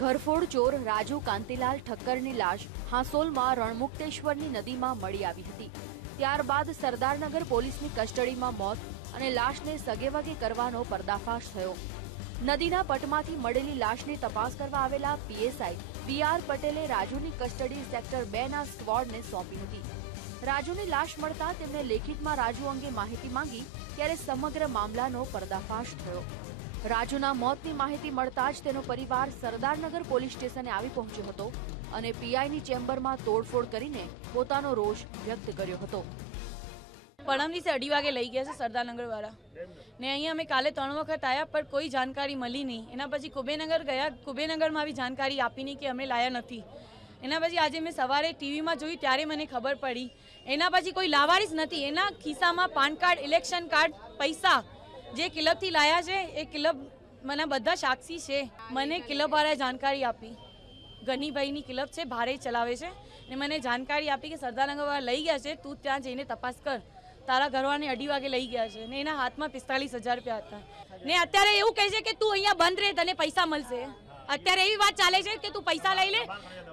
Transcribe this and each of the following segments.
ઘરફોડ ચોર રાજુ કાંતિલાલ ઠક્કરની લાશ હાંસોલમાં રણમુક્તેશ્વરની નદીમાં મળી આવી હતી. ત્યારબાદ સરદારનગર પોલીસની કસ્ટડીમાં મોત અને લાશને સગેવગે કરવાનો પર્દાફાશ થયો. નદીના પટમાંથી મળેલી લાશની તપાસ કરવા આવેલા પીએસઆઈ બી પટેલે રાજુની કસ્ટડી સેક્ટર બે ના સ્ક્વોડને સોંપી હતી. રાજુની લાશ મળતા તેમણે લેખિતમાં રાજુ અંગે માહિતી માંગી, ત્યારે સમગ્ર મામલાનો પર્દાફાશ થયો. રાજુના મોતની માહિતી મળતા જ તેનો પરિવાર સરદારનગર પોલીસ સ્ટેશને આવી પહોંચ્યો હતો અને પીઆઈની ચેમ્બરમાં તોડફોડ કરીને પોતાનો રોષ વ્યક્ત કર્યો હતો. પરમ દિવસે અઢી વાગે લઈ ગયા છે સરદારનગર વાળા ને અહીંયા અમે કાલે ત્રણ વખત આવ્યા પણ કોઈ જાણકારી મળી નહીં. એના પછી કુબેનગર ગયા કુબેનગરમાં આવી જાણકારી આપી નહીં કે અમે લાયા નથી. એના પછી આજે મેં સવારે ટીવીમાં જોયું, ત્યારે મને ખબર પડી. એના પછી કોઈ લાવારીસ નથી. એના ખિસ્સામાં પાન કાર્ડ ઇલેક્શન કાર્ડ પૈસા જે ક્લબથી લાયા છે, એ ક્લબ મને બધા સાક્ષી છે. મને ક્લબવાળાએ જાણકારી આપી. ગનીભાઈની ક્લબ છે, ભારે ચલાવે છે. ને મને જાણકારી આપી કે સરદારનગરવાળા લઈ ગયા છે, તું ત્યાં જઈને તપાસ કર. તારા ઘરવાળાને અઢી વાગે લઈ ગયા છે. ને એના હાથમાં પિસ્તાલીસ હજાર રૂપિયા હતા. ને અત્યારે એવું કહે છે કે તું અહીંયા બંધ રહે, તને પૈસા મળશે. અત્યારે એવી વાત ચાલે છે કે તું પૈસા લઈ લે,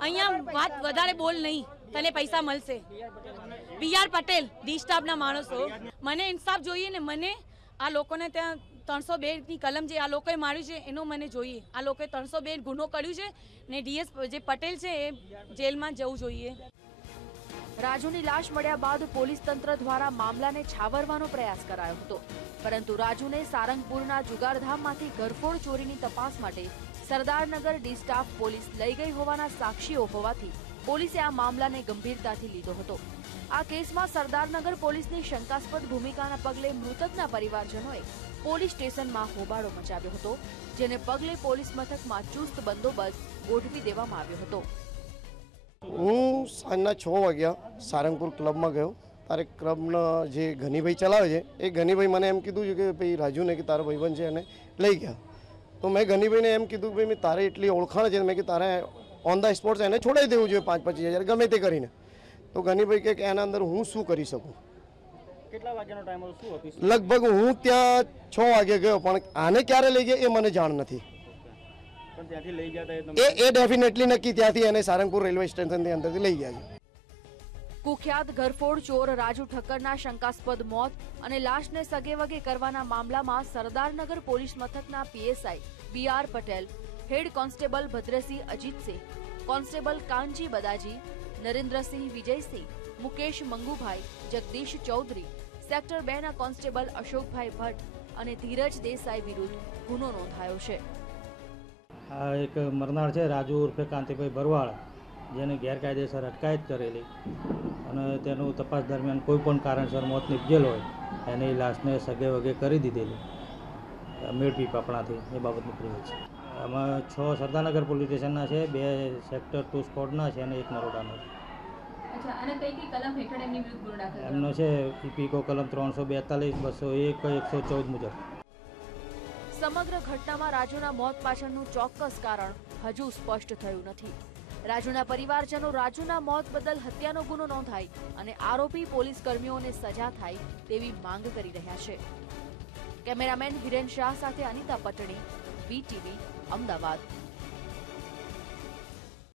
અહીંયા વાત વધારે બોલ નહીં, તને પૈસા મળશે. બી આર પટેલ ડી સ્ટાફના માણસો. મને ઇન્સાફ જોઈએ ને મને આ લોકોને ત્યાં ત્રણસો બેની કલમ જે આ લોકોએ માર્યું છે, એનું મને જોઈએ. આ લોકોએ ત્રણસો બે ગુનો કર્યું છે ને ડીએસ જે પટેલ છે એ જેલમાં જવું જોઈએ. રાજુની લાશ મળ્યા બાદ પોલીસ તંત્ર દ્વારા મામલાને છાવરવાનો પ્રયાસ કરાયો હતો. પરંતુ રાજુને સારંગપુરના જુગારધામમાંથી ઘરફોડ ચોરીની તપાસ માટે સરદારનગર ડી સ્ટાફ પોલીસ લઈ ગઈ હોવાના સાક્ષીઓ હોવાથી પોલીસે આ મામલાને ગંભીરતાથી લીધો હતો. આ કેસમાં સરદારનગર પોલીસની શંકાસ્પદ ભૂમિકાના પગલે મૃતકના પરિવારજનોએ પોલીસ સ્ટેશનમાં હોબાળો મચાવ્યો હતો, જેને પગલે પોલીસ મથકમાં ચુસ્ત બંદોબસ્ત ગોઠવી દેવામાં આવ્યો હતો. હું સાંજના છ વાગ્યા સારંગપુર ક્લબમાં ગયો. તારે ક્લબનો જે ઘનીભાઈ ચલાવે છે, એ ઘનીભાઈ મને એમ કીધું છે કે ભાઈ રાજુને કે તારો ભાઈબંધ છે એને લઈ ગયા. તો મેં ઘનીભાઈને એમ કીધું કે મેં તારે એટલી ઓળખાણ છે, મેં કે તારે ઓન ધ સ્પોટ એને છોડાવી દેવું જોઈએ પાંચ પચીસ હજાર ગમે તે કરીને. તો ગનીભાઈ કહે કે એના અંદર હું શું કરી શકું? કેટલા વાગ્યાનો ટાઈમ હતો? શું લગભગ હું ત્યાં છ વાગે ગયો પણ આને ક્યારે લઈ ગયા એ મને જાણ નથી. પણ ત્યાંથી લઈ ગયા હતા એ એ એ ડેફિનેટલી નક્કી ત્યાંથી એને સારંગપુર રેલવે સ્ટેશનથી અંદરથી લઈ ગયા છે. કુખ્યાત ઘરફોડ ચોર રાજુ ઠક્કરના શંકાસ્પદ મોત અને લાશને સગેવગે કરવાના મામલામાં સરદારનગર પોલીસ મથકના PSI B R Patel head constable Bhadrasinh Ajitsinh constable Kanji Badaji, Narendrasinh Vijaysinh, Mukesh Mangubhai, Jagdish Chaudhary, sector બે ના કોન્સ્ટેબલ અશોકભાઈ ભટ્ટ અને ધીરજ દેસાઈ વિરુદ્ધ ગુનો નોંધાયો છે. આ એક મરનાર છે, રાજુ ઉર્ફે કાંતિભાઈ ભરવાડ, જેને ગેરકાયદેસર અટકાયત કરેલી અને તેનું તપાસ દરમિયાન કોઈ પણ કારણસર મોત નીપજેલ હોય, એની લાશને સગે વગે કરી દીધેલી. મેળપી પાપણાથી એ બાબતની પ્રિય છે. આમાં છ સરદારનગર પોલીસ સ્ટેશનના છે બે સેક્ટર ટુ સ્કોડના છે અને એક નરોડાનો છે. અચ્છા અને કઈ કઈ કલમ હેઠળ એમની વિરુદ્ધ ગુનો દાખલ એમનો છે ઇપીકો કલમ ત્રણસો બેતાલીસ બસો એક એકસો ચૌદ મુજબ. સમગ્ર ઘટનામાં રાજુના મોત પાછળનું ચોક્કસ કારણ હજુ સ્પષ્ટ થયું નથી. રાજુના પરિવારજનો રાજુના મોત બદલ હત્યાનો ગુનો નોંધાય અને આરોપી પોલીસ કર્મીઓને સજા થાય તેવી માંગ કરી રહ્યા છે. કેમેરામેન હિરેન શાહ સાથે અનિતા પટણી વીટીવી અમદાવાદ.